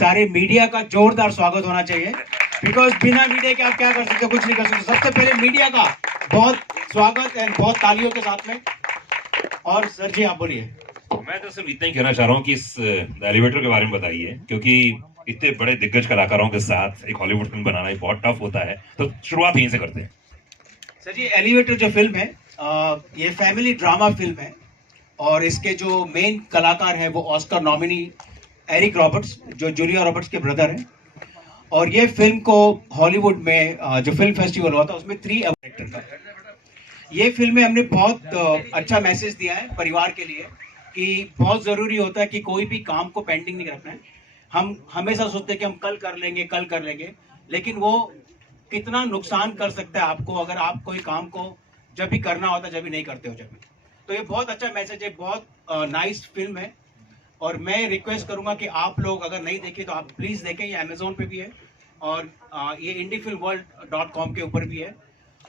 सारे मीडिया का जोरदार स्वागत होना चाहिए, बिकॉज बिना मीडिया के आप क्या कर सकते हो, कुछ नहीं कर सकते। सबसे पहले मीडिया का बहुत स्वागत एंड बहुत तालियों के साथ में। और सर जी आप बोलिए। मैं तो सिर्फ इतना ही कहना चाह रहा हूँ कि इस एलिवेटर के बारे में बताइए, क्योंकि इतने बड़े दिग्गज कलाकारों के साथ एक हॉलीवुड फिल्म बनाना ही बहुत टफ होता है, तो शुरुआत यहीं से करते हैं। सर जी एलिवेटर जो फिल्म है ये फैमिली ड्रामा फिल्म है और इसके जो मेन कलाकार हैं वो ऑस्कर नॉमिनी एरिक रॉबर्ट्स, जो जूलिया रॉबर्ट्स के ब्रदर हैं। और ये फिल्म को हॉलीवुड में जो फिल्म फेस्टिवल हुआ था उसमें 3 अवार्ड था। ये फिल्म में हमने बहुत अच्छा मैसेज दिया है परिवार के लिए कि बहुत ज़रूरी होता है कि कोई भी काम को पेंडिंग नहीं रखना है। हम हमेशा सोचते हैं कि हम कल कर लेंगे, लेकिन वो कितना नुकसान कर सकता है आपको अगर आप कोई काम को जब भी करना होता है जब भी नहीं करते हो जब भी। तो ये बहुत अच्छा मैसेज है, बहुत नाइस फिल्म है। और मैं रिक्वेस्ट करूंगा कि आप लोग अगर नहीं देखे तो आप प्लीज़ देखें। ये अमेजोन पे भी है और ये indiefilmworld.com के ऊपर भी है।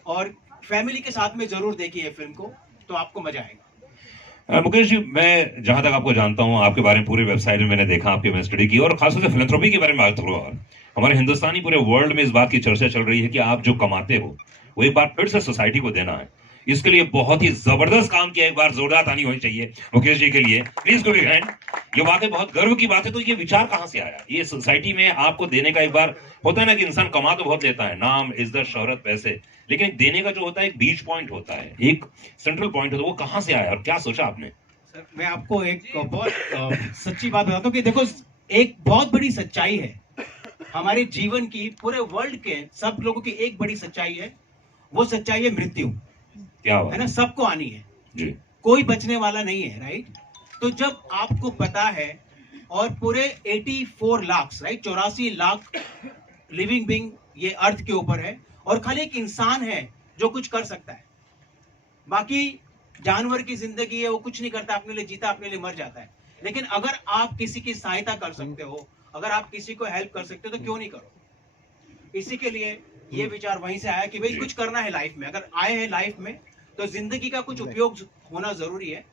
और फैमिली के साथ में ज़रूर देखिए ये फिल्म को, तो आपको मजा आएगा। मुकेश जी, मैं जहां तक आपको जानता हूं, आपके बारे में पूरी वेबसाइट में मैंने देखा, आपकी मैं स्टडी की, और खासतौर से फिलैंथ्रोपी के बारे में बात करूंगा। और हमारे हिंदुस्तानी पूरे वर्ल्ड में इस बात की चर्चा चल रही है कि आप जो कमाते हो वो एक बार फिर से सोसाइटी को देना है। इसके लिए बहुत ही जबरदस्त काम किया, एक बार जोरदार ताली होनी चाहिए मुकेश जी के लिए, प्लीज गो बिहाइंड। ये वाकई बहुत गर्व की बात है। तो ये विचार कहां से आया, ये सोसाइटी में आपको देने का? एक बार होता है ना कि इंसान कमा तो बहुत लेता है, नाम, इज्जत, शोहरत, पैसे, लेकिन एक देने का जो होता है एक बीच पॉइंट होता है, एक सेंट्रल पॉइंट होता है, वो कहां से आया और क्या सोचा आपने? सर मैं आपको एक बहुत सच्ची बात बताता हूँ कि देखो, एक बहुत बड़ी सच्चाई है हमारे जीवन की, पूरे वर्ल्ड के सब लोगों की एक बड़ी सच्चाई है। वो सच्चाई है मृत्यु। क्या बात है ना, सबको आनी है जी। कोई बचने वाला नहीं है, राइट। तो जब आपको पता है और पूरे 84 lakh, right, 84 lakh living being ये अर्थ के ऊपर है और खाली एक इंसान है जो कुछ कर सकता है। बाकी जानवर की जिंदगी है, वो कुछ नहीं करता, अपने लिए जीता अपने लिए मर जाता है। लेकिन अगर आप किसी की सहायता कर सकते हो, अगर आप किसी को हेल्प कर सकते हो तो क्यों नहीं करो। इसी के लिए ये विचार वहीं से आया कि भाई कुछ करना है लाइफ में। अगर आए हैं लाइफ में तो जिंदगी का कुछ उपयोग होना जरूरी है।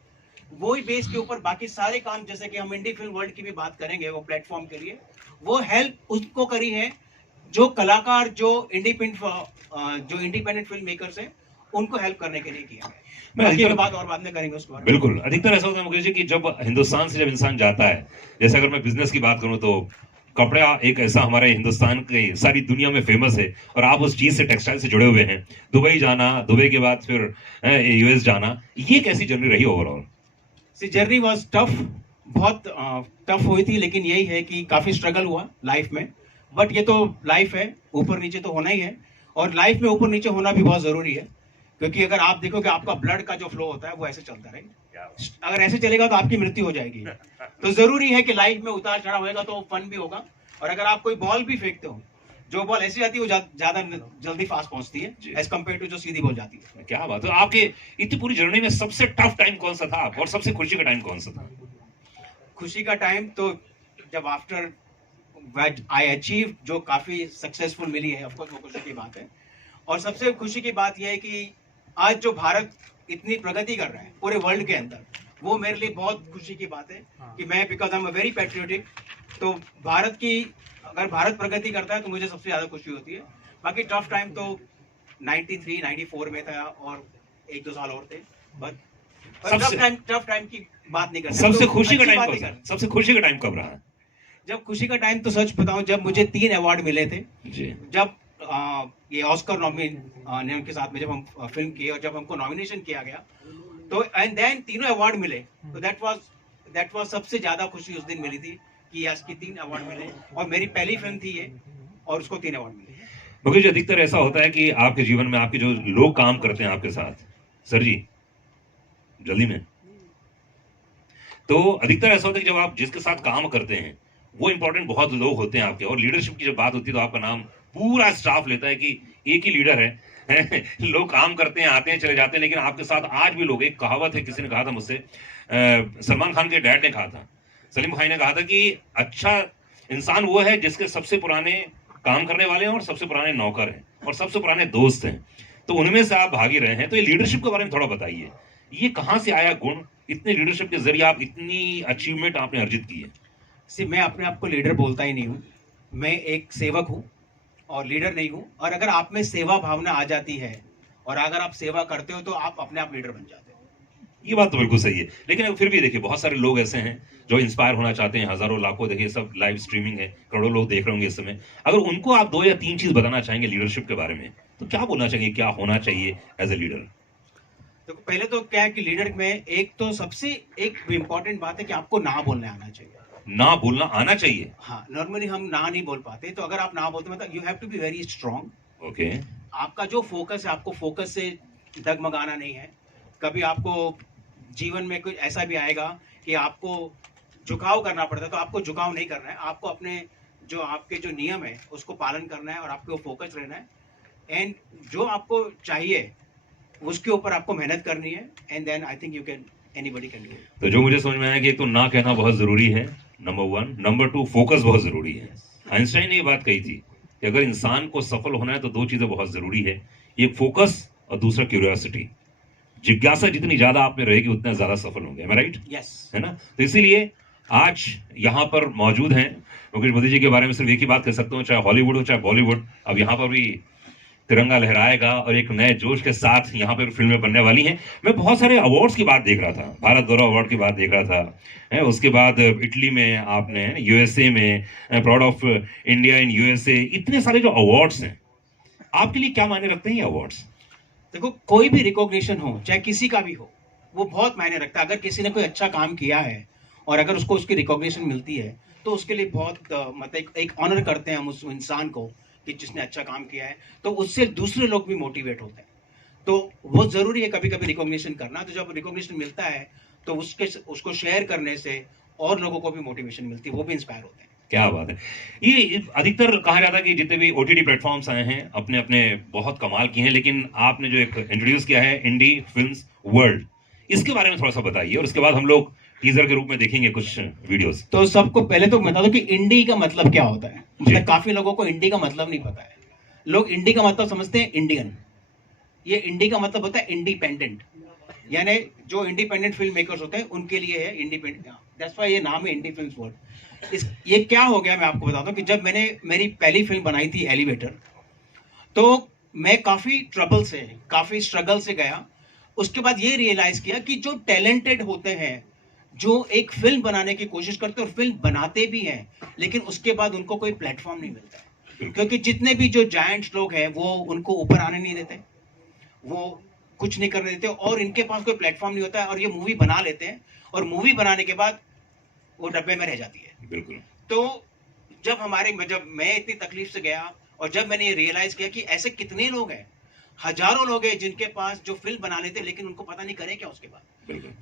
वही बेस के ऊपर बाकी सारे काम, जैसे कि हम इंडी फिल्म वर्ल्ड की भी बात करेंगे, वो प्लेटफॉर्म के लिए वो हेल्प उसको करी है जो कलाकार, जो इंडिपेंडेंट फिल्म मेकर्स है, उनको हेल्प करने के लिए किया है। बाकी बात और बाद में करेंगे उसके बारे में। बिल्कुल, अधिकतर ऐसा होता है मुकेश जी कि जब हिंदुस्तान से जब इंसान जाता है, जैसे अगर मैं बिजनेस की बात करूं तो कपड़ा एक ऐसा हमारे हिंदुस्तान के सारी दुनिया में फेमस है, और आप उस चीज से, टेक्सटाइल से जुड़े हुए हैं। दुबई जाना, दुबई के बाद फिर यूएस जाना, ये कैसी जर्नी रही overall? See journey was tough, बहुत टफ हुई थी, लेकिन यही है कि काफी स्ट्रगल हुआ लाइफ में। बट ये तो लाइफ है, ऊपर नीचे तो होना ही है। और लाइफ में ऊपर नीचे होना भी बहुत जरूरी है, क्योंकि अगर आप देखो कि आपका ब्लड का जो फ्लो होता है वो ऐसे चलता रहेगा। अगर ऐसे चलेगा तो आपकी मृत्यु हो जाएगी। तो जरूरी है कि लाइफ में उतार चढ़ाव होगा तो फन भी होगा। और अगर आप कोई बॉल भी फेंकते हो, जो बॉल ऐसी जाती है वो ज्यादा जल्दी फास्ट पहुंचती है एज कम्पेयर टू जो सीधी बॉल जाती है। क्या बात है। आपके इतनी पूरी जर्नी में सबसे टफ टाइम कौन सा था और सबसे खुशी का टाइम कौन सा था? खुशी का टाइम तो जब आफ्टर आई अचीव, जो काफी सक्सेसफुल मिली है, ऑफकोर्स वो खुशी की बात है। और सबसे खुशी की बात यह है कि आज जो भारत इतनी प्रगति कर रहा है पूरे वर्ल्ड के अंदर, वो मेरे लिए बहुत खुशी की बात है कि मैं, because I am very patriotic, तो भारत की, अगर भारत प्रगति करता है तो मुझे सबसे ज्यादा खुशी होती है। बाकी टफ टाइम तो 93, 94 में था और 1-2 साल और थे, बट टफ टाइम की बात नहीं कर सकते। सबसे खुशी का टाइम, सबसे खुशी का टाइम कब रहा? जब खुशी का टाइम तो सच बताऊं, जब मुझे 3 अवार्ड मिले थे जी। जब ये ऑस्कर नॉमिनेशन के साथ में जब हम फिल्म किए और जब हमको नॉमिनेशन किया गया, तो एंड देन तीनों अवार्ड मिले, तो दैट वाज सबसे ज्यादा खुशी उस दिन मिली थी कि आज की 3 अवार्ड मिले। और मेरी पहली फिल्म थी ये और उसको 3 अवार्ड मिले। मुकेश, अधिकतर ऐसा होता है कि आपके जीवन में आपके जो लोग काम करते हैं आपके साथ, सर जी जल्दी में, तो अधिकतर ऐसा होता है कि जब आप जिसके साथ काम करते हैं वो इंपॉर्टेंट बहुत लोग होते हैं आपके, और लीडरशिप की जब बात होती है तो आपका नाम पूरा स्टाफ लेता है कि एक ही लीडर है। लोग काम करते हैं, आते हैं, चले जाते हैं, लेकिन आपके साथ आज भी लोग, एक कहावत है, किसी ने कहा था मुझसे, सलमान खान के डैड ने कहा था, सलीम भाई ने कहा था कि अच्छा इंसान वो है जिसके सबसे पुराने काम करने वाले हैं और सबसे पुराने नौकर हैं और सबसे पुराने दोस्त हैं। तो उनमें से आप भागी रहे हैं, तो ये लीडरशिप के बारे में थोड़ा बताइए, ये कहां से आया गुण? इतने लीडरशिप के जरिए आप इतनी अचीवमेंट आपने अर्जित की है। सिर्फ मैं अपने आप को लीडर बोलता ही नहीं हूँ, मैं एक सेवक हूँ और लीडर नहीं हूँ। और अगर आप में सेवा भावना आ जाती है और अगर आप सेवा करते हो तो आप अपने आप लीडर बन जाते हो। ये बात तो बिल्कुल सही है, लेकिन अब फिर भी देखिए बहुत सारे लोग ऐसे हैं जो इंस्पायर होना चाहते हैं, हजारों लाखों, देखिए सब लाइव स्ट्रीमिंग है, करोड़ों लोग देख रहे होंगे इस समय। अगर उनको आप 2 या 3 चीज बताना चाहेंगे लीडरशिप के बारे में, तो क्या बोलना चाहिए, क्या होना चाहिए एज ए लीडर? तो पहले तो क्या है कि लीडर में एक तो सबसे एक इम्पॉर्टेंट बात है कि आपको ना बोलने आना चाहिए। ना बोलना आना चाहिए। हाँ, नॉर्मली हम ना नहीं बोल पाते, तो अगर आप ना बोलते मतलब you have to be very strong. Okay. आपका जो फोकस है, आपको फोकस से डगमगाना नहीं है। कभी आपको जीवन में कुछ ऐसा भी आएगा कि आपको झुकाव करना पड़ता है, तो आपको झुकाव नहीं करना है। आपको अपने जो आपके जो नियम है उसको पालन करना है और आपको फोकस रहना है। एंड जो आपको चाहिए उसके ऊपर आपको मेहनत करनी है। And then I think you can, anybody can do it. तो जो मुझे समझ में आया कि एक तो ना कहना बहुत जरूरी है, नंबर 1, नंबर 2 फोकस बहुत जरूरी है। आइंस्टाइन ने ये बात कही थी कि अगर इंसान को सफल होना है तो 2 चीजें बहुत जरूरी है, एक फोकस और दूसरा क्यूरियोसिटी। जिज्ञासा जितनी ज्यादा आप में रहेगी उतना ज्यादा सफल होंगे, am I right? यस। है ना? तो इसीलिए आज यहाँ पर मौजूद हैं मुकेश मोदी जी के बारे में सिर्फ एक ही बात कह सकता हूँ, चाहे हॉलीवुड हो चाहे बॉलीवुड, अब यहाँ पर भी तिरंगा लहराएगा और एक नए जोश के साथ यहाँ पर फिल्में बनने वाली हैं। मैं बहुत सारे अवार्ड्स की बात देख रहा था, भारत गौरव अवार्ड की बात देख रहा था, है उसके बाद इटली में आपने, यूएसए में proud of India in USA, इतने सारे जो अवार्ड्स हैं, आपके लिए क्या मायने रखते हैं ये अवार्ड्स? देखो, कोई भी रिकॉग्निशन हो चाहे किसी का भी हो, वो बहुत मायने रखता है। अगर किसी ने कोई अच्छा काम किया है और अगर उसको उसकी रिकॉग्निशन मिलती है तो उसके लिए बहुत मतलब एक ऑनर करते हैं हम उस इंसान को कि जिसने अच्छा काम किया है, तो उससे दूसरे लोग भी मोटिवेट होते हैं। तो वो जरूरी है कभी कभी रिकॉग्निशन करना। तो जब रिकॉग्निशन मिलता है तो उसको शेयर करने से और लोगों को भी मोटिवेशन मिलती है, वो भी इंस्पायर होते हैं। क्या बात है। ये अधिकतर कहा जाता है कि जितने भी ओटीटी प्लेटफॉर्म्स आए हैं अपने अपने बहुत कमाल किए हैं, लेकिन आपने जो एक इंट्रोड्यूस किया है इंडी फिल्म्स वर्ल्ड, इसके बारे में थोड़ा सा बताइए और उसके बाद हम लोग टीजर के रूप में देखेंगे कुछ वीडियोस। तो सबको पहले तो बता दो कि इंडी का मतलब क्या होता है। मतलब काफी लोगों को इंडी का मतलब नहीं पता है। लोग इंडी का मतलब समझते हैं इंडियन। ये इंडी का मतलब होता है इंडिपेंडेंट, यानी जो इंडिपेंडेंट फिल्म मेकर्स होते हैं उनके लिए है इंडिपेंडेंट। दैट्स व्हाई ये नाम है इंडी फिल्म्स वर्ल्ड। ये क्या हो गया मैं आपको बताता हूँ कि जब मैंने मेरी पहली फिल्म बनाई थी एलिवेटर, तो मैं काफी ट्रबल से, काफी स्ट्रगल से गया। उसके बाद ये रियलाइज किया कि जो टैलेंटेड होते हैं, जो एक फिल्म बनाने की कोशिश करते हैं और फिल्म बनाते भी हैं, लेकिन उसके बाद उनको कोई प्लेटफॉर्म नहीं मिलता है। क्योंकि जितने भी जो जायंट्स लोग हैं वो उनको ऊपर आने नहीं देते, वो कुछ नहीं करने देते और इनके पास कोई प्लेटफॉर्म नहीं होता है और ये मूवी बना लेते हैं और मूवी बनाने के बाद वो डब्बे में रह जाती है। बिल्कुल। तो जब मैं इतनी तकलीफ से गया और जब मैंने ये रियलाइज किया कि ऐसे कितने लोग हैं, हजारों लोग हैं जिनके पास जो फिल्म बना लेते लेकिन उनको पता नहीं करें क्या उसके बाद।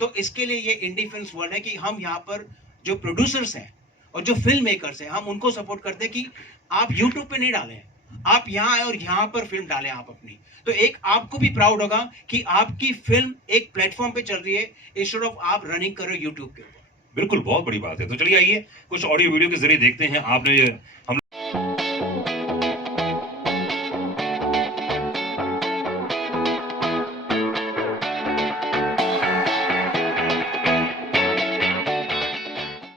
तो इसके लिए ये इंडी फिल्म्स वर्ल्ड है कि हम यहाँ पर जो प्रोड्यूसर्स हैं और जो फिल्म मेकर्स हैं, हम उनको सपोर्ट करते हैं कि आप यूट्यूब पे नहीं डालें, आप यहाँ आए और यहाँ पर फिल्म डालें आप अपनी। तो एक आपको भी प्राउड होगा कि आपकी फिल्म एक प्लेटफॉर्म पे चल रही है इंस्टेड ऑफ आप रनिंग कर रहे हो यूट्यूब के ऊपर। बिल्कुल, बहुत बड़ी बात है। तो चलिए आइए कुछ ऑडियो वीडियो के जरिए देखते हैं। आपने हम